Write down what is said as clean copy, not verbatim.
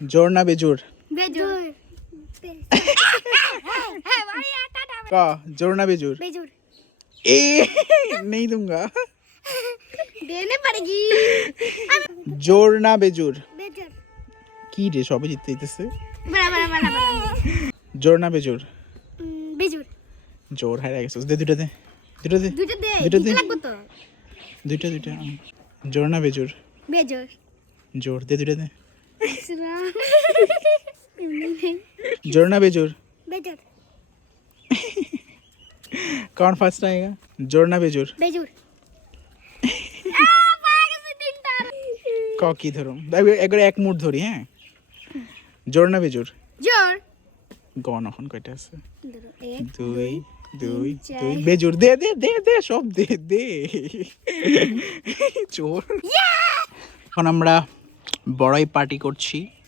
জোর না বেজোর? বেজুর। ক জোর না बेजोर? बेजूर ए नहीं दूंगा। देने पड़ेगी। জোর না बेजोर? बेजूर কি রে সবে জিততে দিতেছে। बड़ा बड़ा बड़ा बड़ा জোর না बेजोर? बेजूर জোর হারিয়ে গেছিস। দে দুটো দে। দুটো দে। দুটো দে দুটো দে। দিতে লাগবে তো দুটো দুটো। জোর না बेजोर? बेजूर জোর দে দুটো দে। सुना জোর না बेजोर? बेजूर कौन फर्स्ट आएगा? जोर ना बेजोर? बेजूर ক কি ধরো একবার এক মুঠ ধরি। হ্যাঁ জোর না বেজোর? जोर গ এখন কয়টা আছে? एक দুই দুই চার। দুই বেজোর দে দে দে দে সব দে দে চোর। এখন আমরা বড়াই পার্টি করছি।